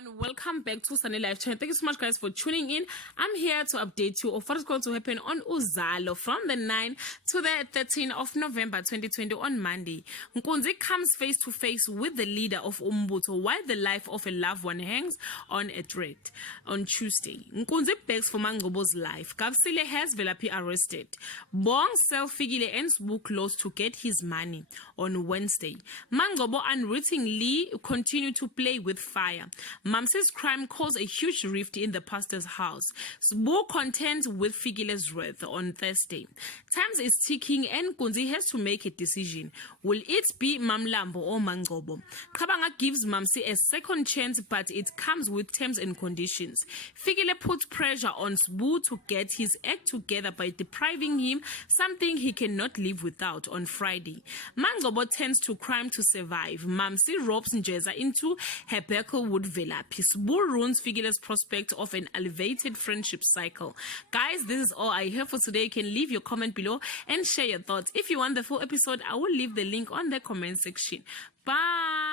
everyone, welcome back to Sunny Life Channel. Thank you so much guys for tuning in. I'm here to update you of what is going to happen on Uzalo from the 9th to the 13th of November 2020 on Monday. Nkunzi comes face to face with the leader of Umbuto while the life of a loved one hangs on a thread. On Tuesday, Nkunzi begs for Mangcobo's life. Kabsile has Velaphi arrested. Bong Selfigile ends book close to get his money. On Wednesday, Mangcobo unwittingly continued to play with fire. Mamsi's crime caused a huge rift in the pastor's house. Sbu contends with Figile's wrath on Thursday. Times is ticking and Nkunzi has to make a decision. Will it be Mamlambo or Mangcobo? Kabanga gives Mamsi a second chance, but it comes with terms and conditions. Figile puts pressure on Sbu to get his act together by depriving him something he cannot live without on Friday. Mangcobo turns to crime to survive. Mamsi ropes Njeza into her Berkelwood Velaphi. Sbu ruins Figile's prospect of an elevated friendship cycle. Guys, this is all I have for today. You can leave your comment below and share your thoughts. If you want the full episode, I will leave the link on the comment section. Bye.